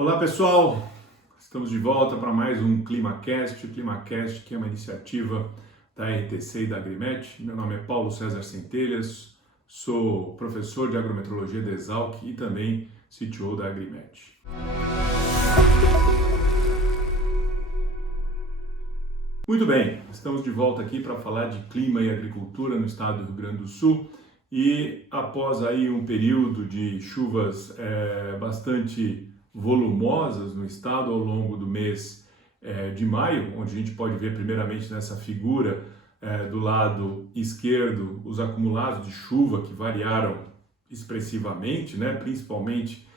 Olá pessoal, estamos de volta para mais um ClimaCast. O ClimaCast, que é uma iniciativa da RTC e da Agrimet. Meu nome é Paulo César Centelhas, sou professor de agrometrologia da Exalc e também CTO da Agrimet. Muito bem, estamos de volta aqui para falar de clima e agricultura no estado do Rio Grande do Sul e após aí um período de chuvas bastante volumosas no estado ao longo do mês de maio, onde a gente pode ver primeiramente nessa figura do lado esquerdo os acumulados de chuva que variaram expressivamente, né? Principalmente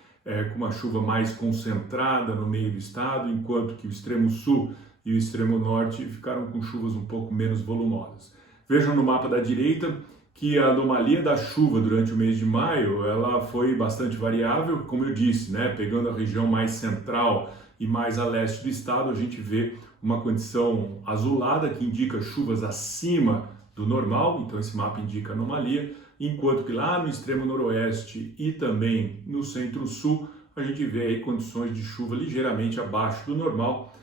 com uma chuva mais concentrada no meio do estado, enquanto que o extremo sul e o extremo norte ficaram com chuvas um pouco menos volumosas. Vejam no mapa da direita que a anomalia da chuva durante o mês de maio ela foi bastante variável, como eu disse, né? Pegando a região mais central e mais a leste do estado, a gente vê uma condição azulada que indica chuvas acima do normal, então esse mapa indica anomalia, enquanto que lá no extremo noroeste e também no centro-sul a gente vê aí condições de chuva ligeiramente abaixo do normal,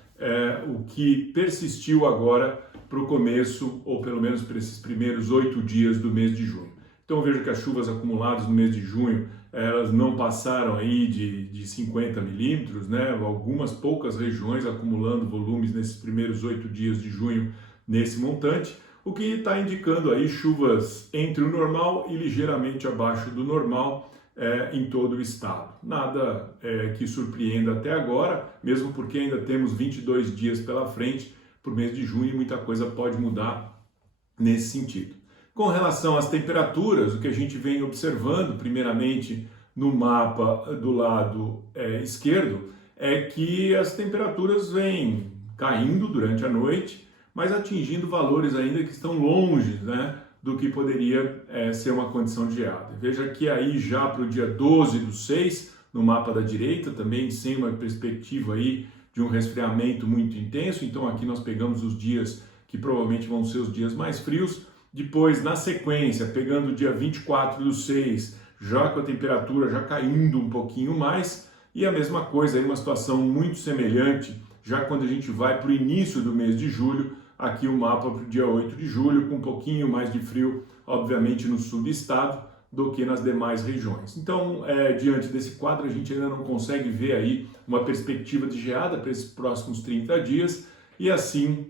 o que persistiu agora para o começo, ou pelo menos para esses primeiros 8 dias do mês de junho. Então vejo que as chuvas acumuladas no mês de junho, elas não passaram aí de 50 milímetros, né? Algumas poucas regiões acumulando volumes nesses primeiros 8 dias de junho nesse montante, o que está indicando aí chuvas entre o normal e ligeiramente abaixo do normal em todo o estado. Nada que surpreenda até agora, mesmo porque ainda temos 22 dias pela frente por mês de junho e muita coisa pode mudar nesse sentido. Com relação às temperaturas, o que a gente vem observando, primeiramente no mapa do lado esquerdo, é que as temperaturas vêm caindo durante a noite, mas atingindo valores ainda que estão longe, né, do que poderia ser uma condição de geada. Veja que aí já para o dia 12/6, no mapa da direita, também sem uma perspectiva aí de um resfriamento muito intenso, então aqui nós pegamos os dias que provavelmente vão ser os dias mais frios. Depois, na sequência, pegando o dia 24/6, já com a temperatura já caindo um pouquinho mais, e a mesma coisa, aí uma situação muito semelhante, já quando a gente vai para o início do mês de julho, aqui o mapa para o dia 8 de julho, com um pouquinho mais de frio, obviamente no sul do estado, do que nas demais regiões. Então, diante desse quadro, a gente ainda não consegue ver aí uma perspectiva de geada para esses próximos 30 dias, e assim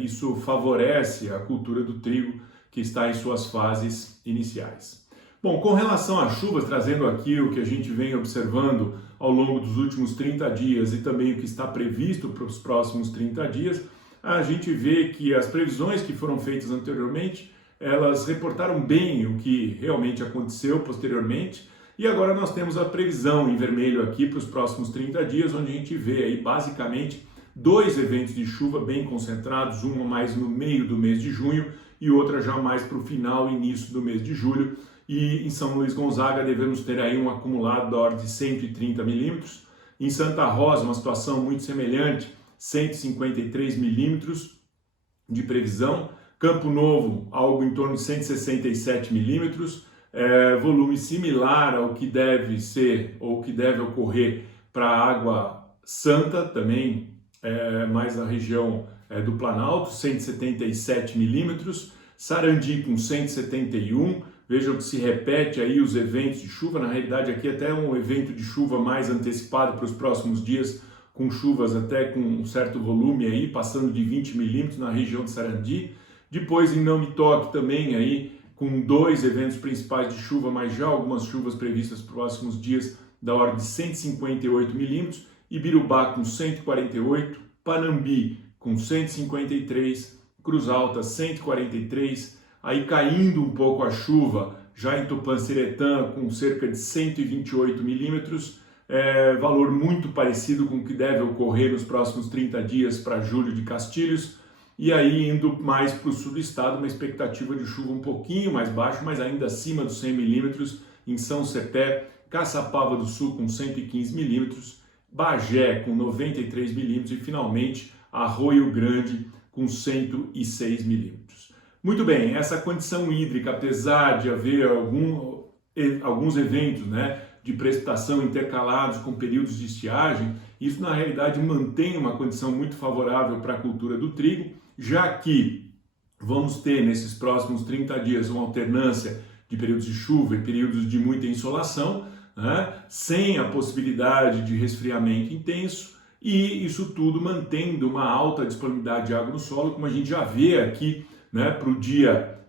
isso favorece a cultura do trigo, que está em suas fases iniciais. Bom, com relação às chuvas, trazendo aqui o que a gente vem observando ao longo dos últimos 30 dias e também o que está previsto para os próximos 30 dias, a gente vê que as previsões que foram feitas anteriormente, elas reportaram bem o que realmente aconteceu posteriormente, e agora nós temos a previsão em vermelho aqui para os próximos 30 dias, onde a gente vê aí basicamente dois eventos de chuva bem concentrados, uma mais no meio do mês de junho e outra já mais para o final e início do mês de julho, e em São Luís Gonzaga devemos ter aí um acumulado da ordem de 130 milímetros, em Santa Rosa uma situação muito semelhante, 153 milímetros de previsão, Campo Novo, algo em torno de 167 milímetros, volume similar ao que deve ser ou que deve ocorrer para a Água Santa, também mais a região do Planalto, 177 milímetros, Sarandi com 171, vejam que se repete aí os eventos de chuva, na realidade aqui até um evento de chuva mais antecipado para os próximos dias, com chuvas até com um certo volume aí, passando de 20 milímetros na região de Sarandi. Depois em Não Me Toque também aí, com dois eventos principais de chuva, mas já algumas chuvas previstas para os próximos dias da ordem de 158 milímetros, Ibirubá com 148, Panambi com 153, Cruz Alta 143, aí caindo um pouco a chuva já em Tupanciretã com cerca de 128 milímetros, valor muito parecido com o que deve ocorrer nos próximos 30 dias para Julho de Castilhos, e aí indo mais para o sul do estado, uma expectativa de chuva um pouquinho mais baixa, mas ainda acima dos 100 milímetros, em São Cepé, Caçapava do Sul com 115 milímetros, Bagé com 93 milímetros e finalmente Arroio Grande com 106 milímetros. Muito bem, essa condição hídrica, apesar de haver alguns eventos, né, de precipitação intercalados com períodos de estiagem, isso na realidade mantém uma condição muito favorável para a cultura do trigo, já que vamos ter nesses próximos 30 dias uma alternância de períodos de chuva e períodos de muita insolação, né, sem a possibilidade de resfriamento intenso, e isso tudo mantendo uma alta disponibilidade de água no solo, como a gente já vê aqui, né, para o dia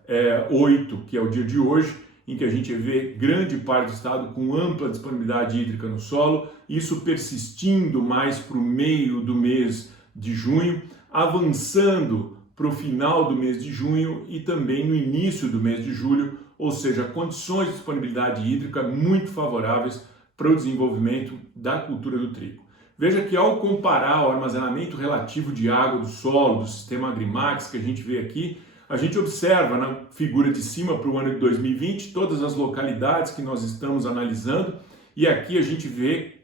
8, que é o dia de hoje, em que a gente vê grande parte do estado com ampla disponibilidade hídrica no solo, isso persistindo mais para o meio do mês de junho, avançando para o final do mês de junho e também no início do mês de julho, ou seja, condições de disponibilidade hídrica muito favoráveis para o desenvolvimento da cultura do trigo. Veja que ao comparar o armazenamento relativo de água do solo, do sistema Agrimax que a gente vê aqui, a gente observa na figura de cima para o ano de 2020 todas as localidades que nós estamos analisando, e aqui a gente vê,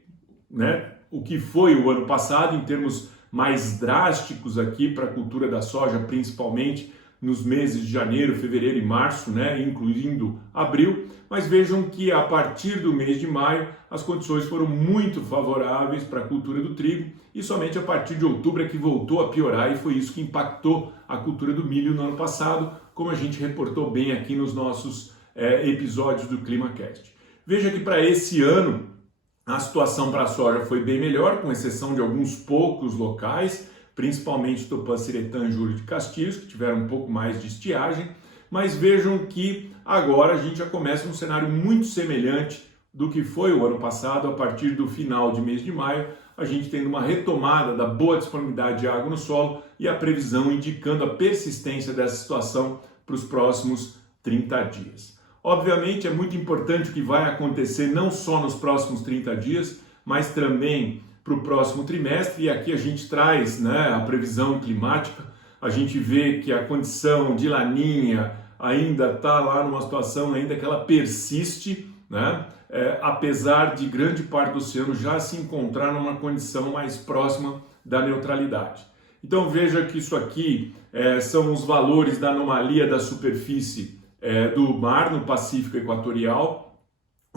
né, o que foi o ano passado em termos mais drásticos aqui para a cultura da soja, principalmente nos meses de janeiro, fevereiro e março, né, incluindo abril, mas vejam que a partir do mês de maio as condições foram muito favoráveis para a cultura do trigo e somente a partir de outubro é que voltou a piorar, e foi isso que impactou a cultura do milho no ano passado, como a gente reportou bem aqui nos nossos episódios do ClimaCast. Veja que para esse ano a situação para a soja foi bem melhor, com exceção de alguns poucos locais, principalmente Tupã, Ciretã e Júlio de Castilhos, que tiveram um pouco mais de estiagem, mas vejam que agora a gente já começa um cenário muito semelhante do que foi o ano passado. A partir do final de mês de maio, a gente tendo uma retomada da boa disponibilidade de água no solo e a previsão indicando a persistência dessa situação para os próximos 30 dias. Obviamente é muito importante o que vai acontecer não só nos próximos 30 dias, mas também para o próximo trimestre, e aqui a gente traz, né, a previsão climática. A gente vê que a condição de laninha ainda está lá numa situação ainda que ela persiste, né, apesar de grande parte do oceano já se encontrar numa condição mais próxima da neutralidade. Então veja que isso aqui são os valores da anomalia da superfície do mar no Pacífico Equatorial,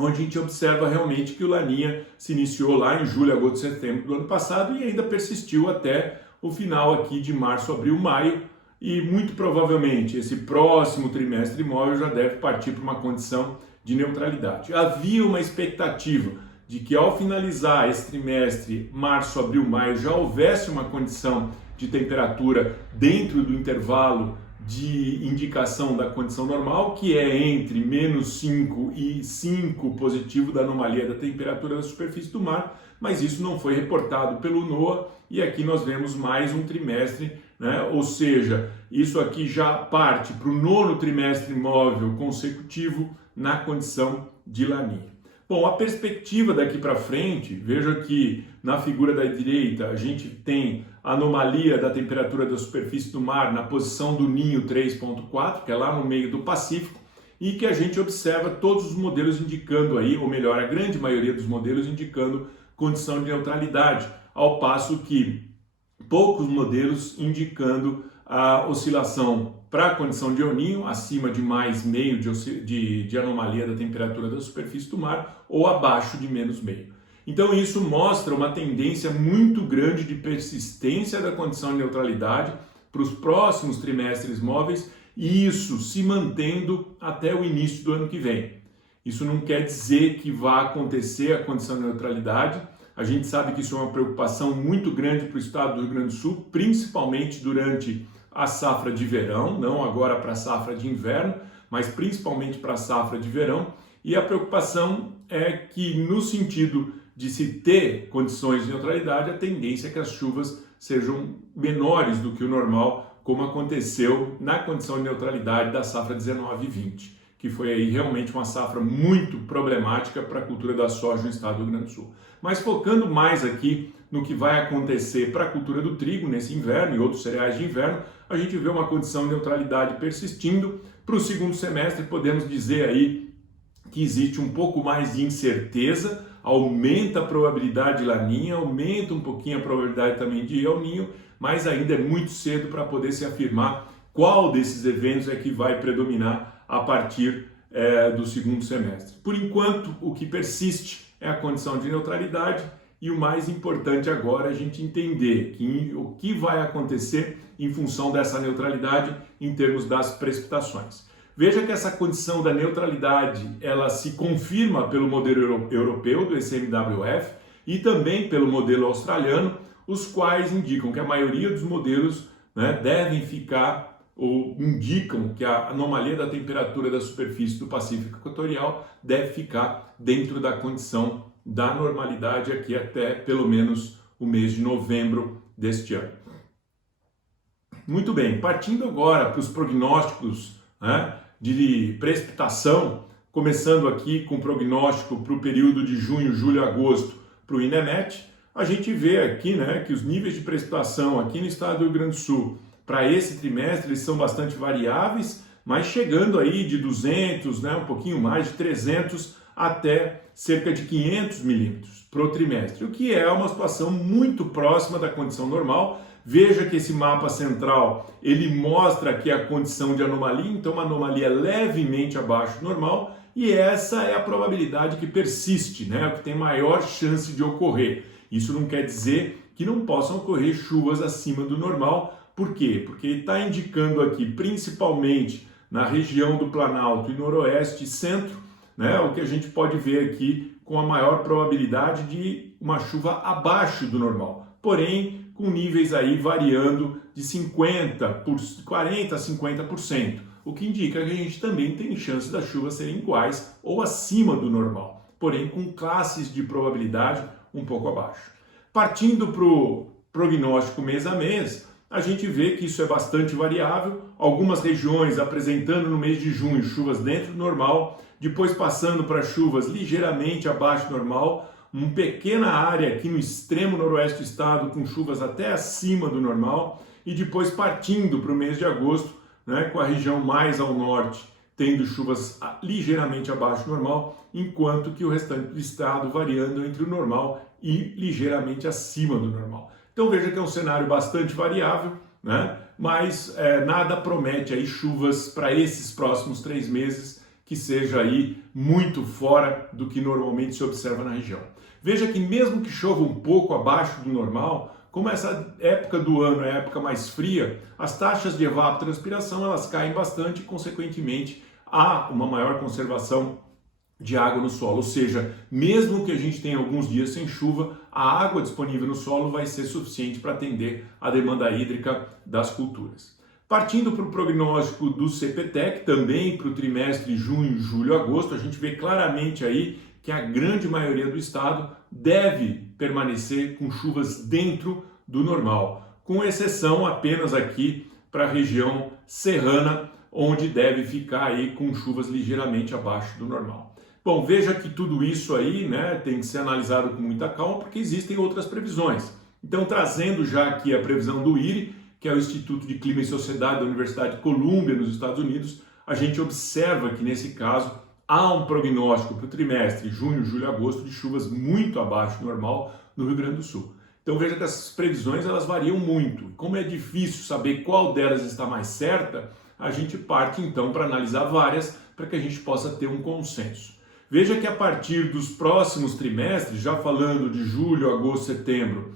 onde a gente observa realmente que o Laninha se iniciou lá em julho, agosto, setembro do ano passado e ainda persistiu até o final aqui de março, abril, maio, e muito provavelmente esse próximo trimestre móvel já deve partir para uma condição de neutralidade. Havia uma expectativa de que ao finalizar esse trimestre, março, abril, maio, já houvesse uma condição de temperatura dentro do intervalo de indicação da condição normal, que é entre -5 e 5 positivo da anomalia da temperatura da superfície do mar, mas isso não foi reportado pelo NOAA, e aqui nós vemos mais um trimestre, né? Ou seja, isso aqui já parte para o 9º trimestre móvel consecutivo na condição de laninha. Bom, a perspectiva daqui para frente, veja que na figura da direita a gente tem a anomalia da temperatura da superfície do mar na posição do ninho 3.4, que é lá no meio do Pacífico, e que a gente observa todos os modelos indicando aí, ou melhor, a grande maioria dos modelos indicando condição de neutralidade, ao passo que poucos modelos indicando a oscilação para a condição de El Niño, acima de mais meio de anomalia da temperatura da superfície do mar, ou abaixo de -0,5. Então isso mostra uma tendência muito grande de persistência da condição de neutralidade para os próximos trimestres móveis, e isso se mantendo até o início do ano que vem. Isso não quer dizer que vá acontecer a condição de neutralidade. A gente sabe que isso é uma preocupação muito grande para o estado do Rio Grande do Sul, principalmente durante a safra de verão, não agora para a safra de inverno, mas principalmente para a safra de verão. E a preocupação é que, no sentido de se ter condições de neutralidade, a tendência é que as chuvas sejam menores do que o normal, como aconteceu na condição de neutralidade da safra 19/20, que foi aí realmente uma safra muito problemática para a cultura da soja no estado do Rio Grande do Sul. Mas focando mais aqui no que vai acontecer para a cultura do trigo nesse inverno e outros cereais de inverno, a gente vê uma condição de neutralidade persistindo. Para o segundo semestre, podemos dizer aí que existe um pouco mais de incerteza, aumenta a probabilidade de laninha, aumenta um pouquinho a probabilidade também de El Niño, mas ainda é muito cedo para poder se afirmar qual desses eventos é que vai predominar a partir do segundo semestre. Por enquanto, o que persiste é a condição de neutralidade e o mais importante agora é a gente entender o que vai acontecer em função dessa neutralidade em termos das precipitações. Veja que essa condição da neutralidade ela se confirma pelo modelo europeu do ECMWF e também pelo modelo australiano, os quais indicam que a maioria dos modelos, né, devem ficar ou indicam que a anomalia da temperatura da superfície do Pacífico Equatorial deve ficar dentro da condição da normalidade aqui até pelo menos o mês de novembro deste ano. Muito bem, partindo agora para os prognósticos, né, de precipitação, começando aqui com o prognóstico para o período de junho, julho, agosto para o INEMET, a gente vê aqui, né, que os níveis de precipitação aqui no estado do Rio Grande do Sul para esse trimestre eles são bastante variáveis, mas chegando aí de 200, né, um pouquinho mais de 300 até cerca de 500 milímetros para o trimestre, o que é uma situação muito próxima da condição normal. Veja que esse mapa central, ele mostra aqui a condição de anomalia, então uma anomalia levemente abaixo do normal, e essa é a probabilidade que persiste, né, que tem maior chance de ocorrer. Isso não quer dizer que não possam ocorrer chuvas acima do normal. Por quê? Porque ele está indicando aqui, principalmente na região do Planalto e Noroeste e Centro, né, o que a gente pode ver aqui com a maior probabilidade de uma chuva abaixo do normal. Porém, com níveis aí variando de 40% a 50%, o que indica que a gente também tem chance das chuvas serem iguais ou acima do normal, porém com classes de probabilidade um pouco abaixo. Partindo para o prognóstico mês a mês, a gente vê que isso é bastante variável, algumas regiões apresentando no mês de junho chuvas dentro do normal, depois passando para chuvas ligeiramente abaixo do normal, uma pequena área aqui no extremo noroeste do estado com chuvas até acima do normal e depois partindo para o mês de agosto, né, com a região mais ao norte tendo chuvas ligeiramente abaixo do normal, enquanto que o restante do estado variando entre o normal e ligeiramente acima do normal. Então veja que é um cenário bastante variável, né, mas nada promete aí chuvas para esses próximos 3 meses que seja aí muito fora do que normalmente se observa na região. Veja que mesmo que chova um pouco abaixo do normal, como essa época do ano é a época mais fria, as taxas de evapotranspiração elas caem bastante e, consequentemente, há uma maior conservação de água no solo. Ou seja, mesmo que a gente tenha alguns dias sem chuva, a água disponível no solo vai ser suficiente para atender a demanda hídrica das culturas. Partindo para o prognóstico do CPTEC, também para o trimestre junho, julho, agosto, a gente vê claramente aí que a grande maioria do estado deve permanecer com chuvas dentro do normal, com exceção apenas aqui para a região serrana, onde deve ficar aí com chuvas ligeiramente abaixo do normal. Bom, veja que tudo isso aí, né, tem que ser analisado com muita calma, porque existem outras previsões. Então, trazendo já aqui a previsão do IRI, que é o Instituto de Clima e Sociedade da Universidade de Colômbia, nos Estados Unidos, a gente observa que, nesse caso, há um prognóstico para o trimestre junho, julho, agosto de chuvas muito abaixo do normal no Rio Grande do Sul. Então veja que essas previsões elas variam muito. Como é difícil saber qual delas está mais certa, a gente parte então para analisar várias para que a gente possa ter um consenso. Veja que a partir dos próximos trimestres, já falando de julho, agosto, setembro,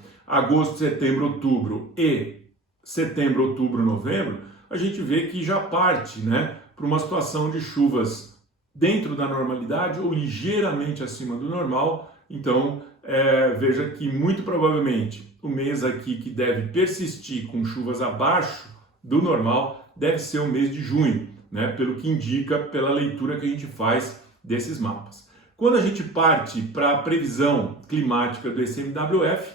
outubro e setembro, outubro, novembro, a gente vê que já parte, né, para uma situação de chuvas dentro da normalidade ou ligeiramente acima do normal. Então veja que muito provavelmente o mês aqui que deve persistir com chuvas abaixo do normal deve ser o mês de junho, né, pelo que indica pela leitura que a gente faz desses mapas. Quando a gente parte para a previsão climática do ECMWF,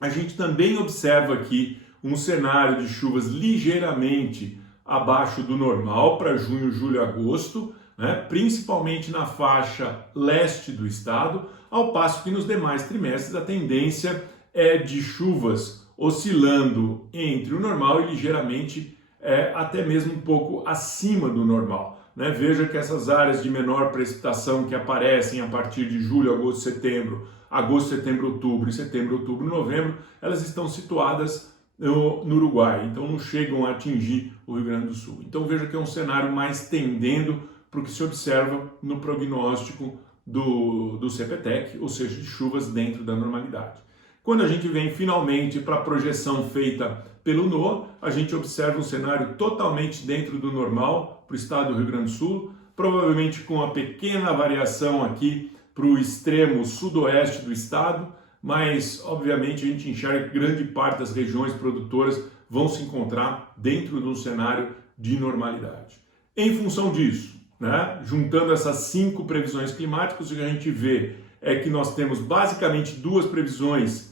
a gente também observa aqui um cenário de chuvas ligeiramente abaixo do normal para junho, julho, agosto, né, principalmente na faixa leste do estado, ao passo que nos demais trimestres a tendência é de chuvas oscilando entre o normal e ligeiramente até mesmo um pouco acima do normal. Né? Veja que essas áreas de menor precipitação que aparecem a partir de julho, agosto, setembro, outubro e setembro, outubro, novembro, elas estão situadas no Uruguai, então não chegam a atingir o Rio Grande do Sul. Então veja que é um cenário mais tendendo para o que se observa no prognóstico do CPTEC, ou seja, de chuvas dentro da normalidade. Quando a gente vem finalmente para a projeção feita pelo NOAA, a gente observa um cenário totalmente dentro do normal para o estado do Rio Grande do Sul, provavelmente com uma pequena variação aqui para o extremo sudoeste do estado, mas obviamente a gente enxerga que grande parte das regiões produtoras vão se encontrar dentro de um cenário de normalidade. Em função disso, né, juntando essas 5 previsões climáticas, o que a gente vê é que nós temos basicamente 2 previsões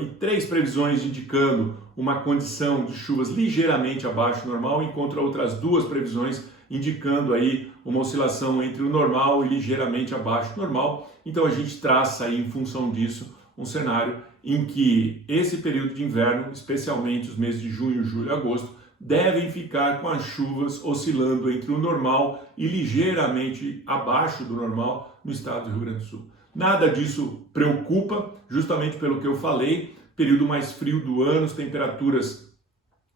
e 3 previsões indicando uma condição de chuvas ligeiramente abaixo do normal, enquanto outras 2 previsões indicando aí uma oscilação entre o normal e ligeiramente abaixo do normal. Então a gente traça aí, em função disso, um cenário em que esse período de inverno, especialmente os meses de junho, julho e agosto, devem ficar com as chuvas oscilando entre o normal e ligeiramente abaixo do normal no estado do Rio Grande do Sul. Nada disso preocupa, justamente pelo que eu falei, período mais frio do ano, as temperaturas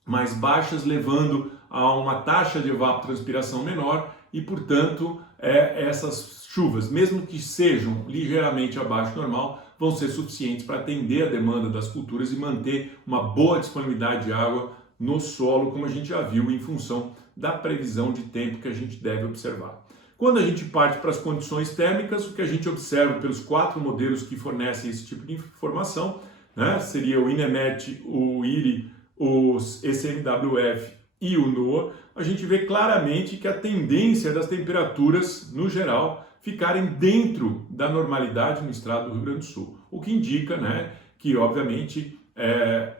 mais baixas, levando a uma taxa de evapotranspiração menor e, portanto, essas chuvas, mesmo que sejam ligeiramente abaixo do normal, vão ser suficientes para atender a demanda das culturas e manter uma boa disponibilidade de água no solo, como a gente já viu, em função da previsão de tempo que a gente deve observar. Quando a gente parte para as condições térmicas, o que a gente observa pelos 4 modelos que fornecem esse tipo de informação, né, seria o INEMET, o IRI, o ECMWF e o NOAA, a gente vê claramente que a tendência das temperaturas, no geral, ficarem dentro da normalidade no estado do Rio Grande do Sul, o que indica, né, que, obviamente,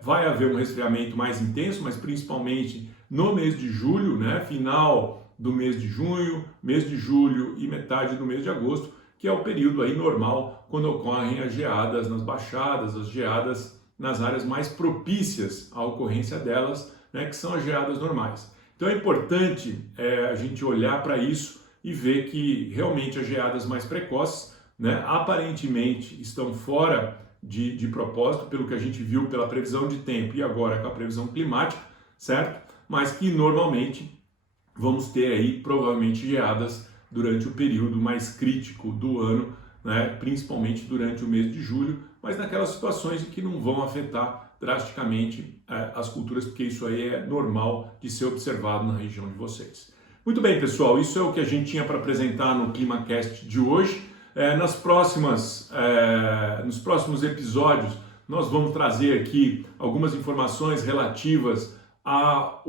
vai haver um resfriamento mais intenso, mas principalmente no mês de julho, né, final do mês de junho, mês de julho e metade do mês de agosto, que é o período aí normal quando ocorrem as geadas nas baixadas, as geadas nas áreas mais propícias à ocorrência delas, né, que são as geadas normais. Então é importante a gente olhar para isso e ver que realmente as geadas mais precoces, né, aparentemente estão fora de propósito, pelo que a gente viu pela previsão de tempo e agora com a previsão climática, certo? Mas que normalmente vamos ter aí provavelmente geadas durante o período mais crítico do ano, né? Principalmente durante o mês de julho, mas naquelas situações em que não vão afetar drasticamente as culturas, porque isso aí é normal de ser observado na região de vocês. Muito bem, pessoal, isso é o que a gente tinha para apresentar no ClimaCast de hoje. Nos próximos episódios, nós vamos trazer aqui algumas informações relativas ao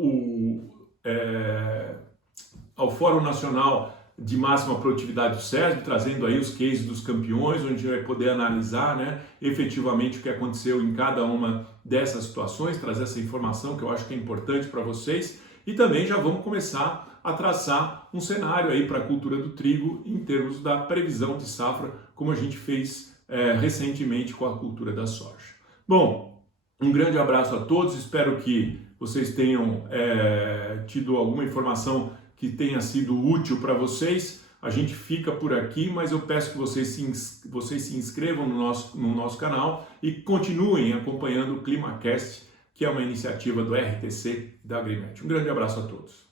Fórum Nacional de Máxima Produtividade do SESB, trazendo aí os cases dos campeões, onde a gente vai poder analisar, né, efetivamente o que aconteceu em cada uma dessas situações, trazer essa informação que eu acho que é importante para vocês. E também já vamos começar a traçar um cenário aí para a cultura do trigo em termos da previsão de safra, como a gente fez recentemente com a cultura da soja. Bom, um grande abraço a todos, espero que vocês tenham tido alguma informação que tenha sido útil para vocês. A gente fica por aqui, mas eu peço que vocês se inscrevam no nosso canal e continuem acompanhando o ClimaCast, que é uma iniciativa do RTC e da Agrimet. Um grande abraço a todos.